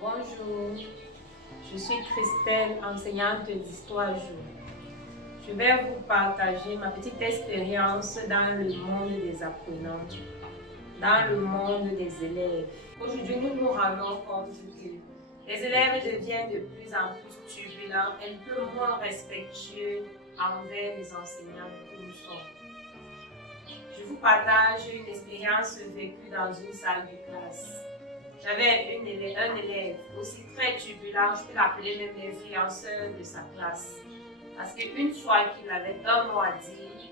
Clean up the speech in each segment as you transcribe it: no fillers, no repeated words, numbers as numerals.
Bonjour, je suis Christelle, enseignante d'histoire géo. Je vais vous partager ma petite expérience dans le monde des apprenants, dans le monde des élèves. Aujourd'hui, nous nous rendons compte que les élèves deviennent de plus en plus turbulents, un peu moins respectueux envers les enseignants que nous sommes. Je vous partage une expérience vécue dans une salle de classe. J'avais un élève aussi très turbulent, je peux l'appeler même l'influenceur de sa classe. Parce qu'une fois qu'il avait un mot à dire,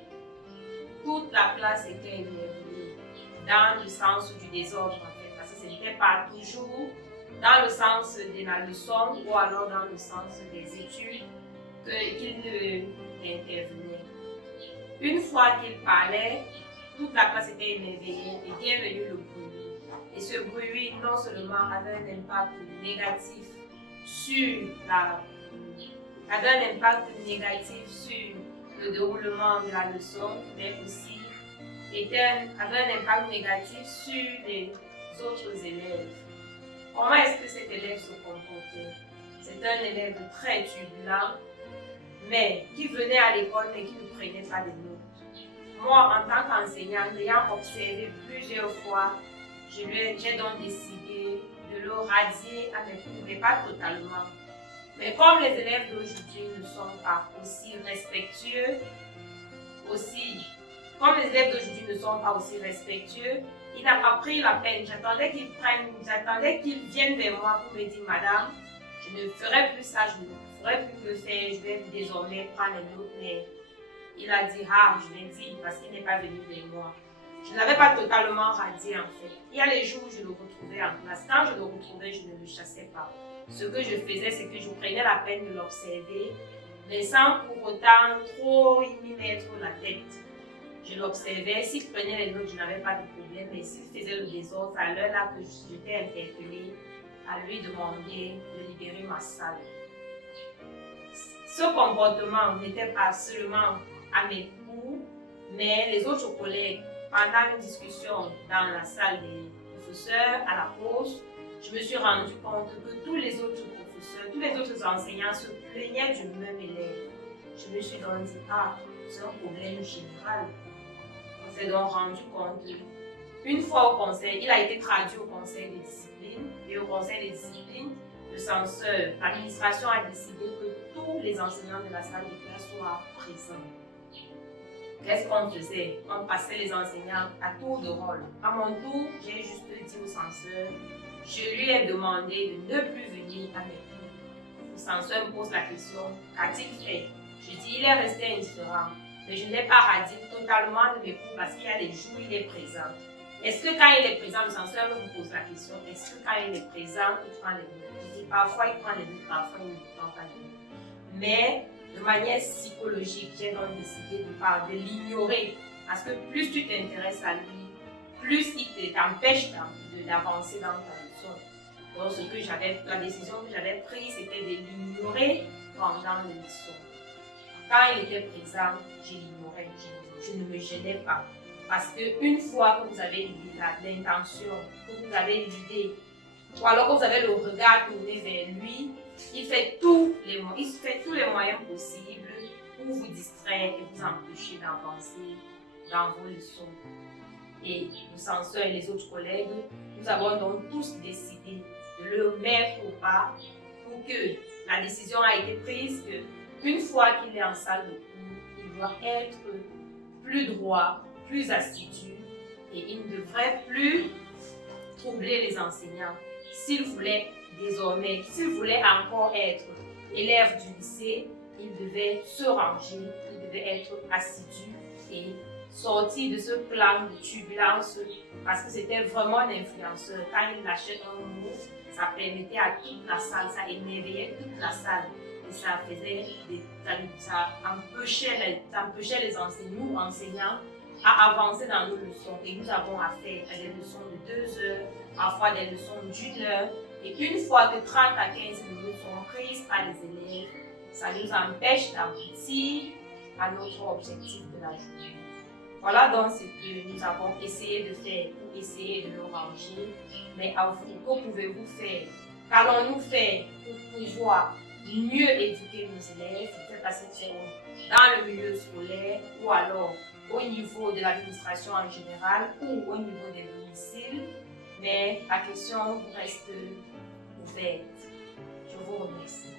toute la classe était émerveillée dans le sens du désordre en fait. Parce que ce n'était pas toujours dans le sens de la leçon ou alors dans le sens des études qu'il intervenait. Une fois qu'il parlait, toute la classe était émerveillée et bien venu le bruit. Et ce bruit, non seulement avait un impact négatif sur le déroulement de la leçon, mais aussi avait un impact négatif sur les autres élèves. Comment est-ce que cet élève se comportait? C'est un élève très turbulent, mais qui venait à l'école mais qui ne prenait pas de notes. Moi, en tant qu'enseignante, l'ayant observé plusieurs fois, j'ai donc décidé de le radier à mes cours, mais pas totalement. Mais comme les élèves d'aujourd'hui ne sont pas aussi respectueux, il n'a pas pris la peine. J'attendais qu'il vienne vers moi pour me dire, Madame, je ne ferai plus ça, je ne ferai plus le faire, je vais désormais prendre les notes. Mais il a dit, je l'ai dit, parce qu'il n'est pas venu vers moi. Je ne l'avais pas totalement radié en fait. Il y a les jours où je le retrouvais en classe. Quand je le retrouvais, je ne le chassais pas. Ce que je faisais, c'est que je prenais la peine de l'observer, mais sans pour autant trop y mettre la tête. Je l'observais. S'il prenait les notes, je n'avais pas de problème. Mais s'il faisait le désordre, c'est à l'heure là que j'étais interpellée à lui demander de libérer ma salle. Ce comportement n'était pas seulement à mes cours, mais les autres collègues. Pendant une discussion dans la salle des professeurs, à la pause, je me suis rendu compte que tous les autres professeurs, tous les autres enseignants se plaignaient du même élève. Je me suis donc dit, c'est un problème général. On s'est donc rendu compte. Une fois au conseil, il a été traduit au conseil de discipline, et au conseil de discipline, le censeur, l'administration a décidé que tous les enseignants de la salle de classe soient présents. Qu'est-ce qu'on faisait? On passait les enseignants à tour de rôle. À mon tour, j'ai juste dit au censeur, je lui ai demandé de ne plus venir à mes cours. Le censeur me pose la question, qu'a-t-il fait? Je dis, il est resté indifférent, mais je ne l'ai pas radié totalement de mes cours parce qu'il y a des jours où il est présent. Est-ce que quand il est présent, le censeur me pose la question, est-ce que quand il est présent, il prend les notes? Je dis, parfois il prend les notes, parfois il ne prend pas les notes. Mais de manière psychologique, j'ai donc décidé de l'ignorer. Parce que plus tu t'intéresses à lui, plus il t'empêche d'avancer dans ta leçon. Donc la décision que j'avais prise, c'était de l'ignorer pendant les leçons. Quand il était présent, je l'ignorais, je ne me gênais pas. Parce qu'une fois que vous avez l'intention, que vous avez l'idée, ou alors que vous avez le regard tourné vers lui, il fait tous les moyens possibles pour vous distraire et vous empêcher d'avancer dans vos leçons. Et le censeur et les autres collègues, nous avons donc tous décidé de le mettre au pas pour que la décision a été prise qu'une fois qu'il est en salle de cours, il doit être plus droit, plus assidu et il ne devrait plus troubler les enseignants. S'il voulait encore être élève du lycée, il devait se ranger, il devait être assidu et sortir de ce plan de turbulence parce que c'était vraiment un influenceur. Quand il lâchait un mot, ça permettait à toute la salle, ça émerveillait toute la salle. Et ça empêchait les enseignants à avancer dans nos leçons. Et nous avons affaire à des leçons de 2 heures, parfois des leçons d'1 heure. Et une fois que 30 à 15 minutes sont prises par les élèves, ça nous empêche d'aboutir à notre objectif de la journée. Voilà donc ce que nous avons essayé de faire pour essayer de nous ranger. Mais à vous, que pouvez-vous faire? Qu'allons-nous faire pour pouvoir mieux éduquer nos élèves, peut-être à cette seconde, dans le milieu scolaire ou alors au niveau de l'administration en général ou au niveau des domiciles? Mais la question reste ouverte. Je vous remercie.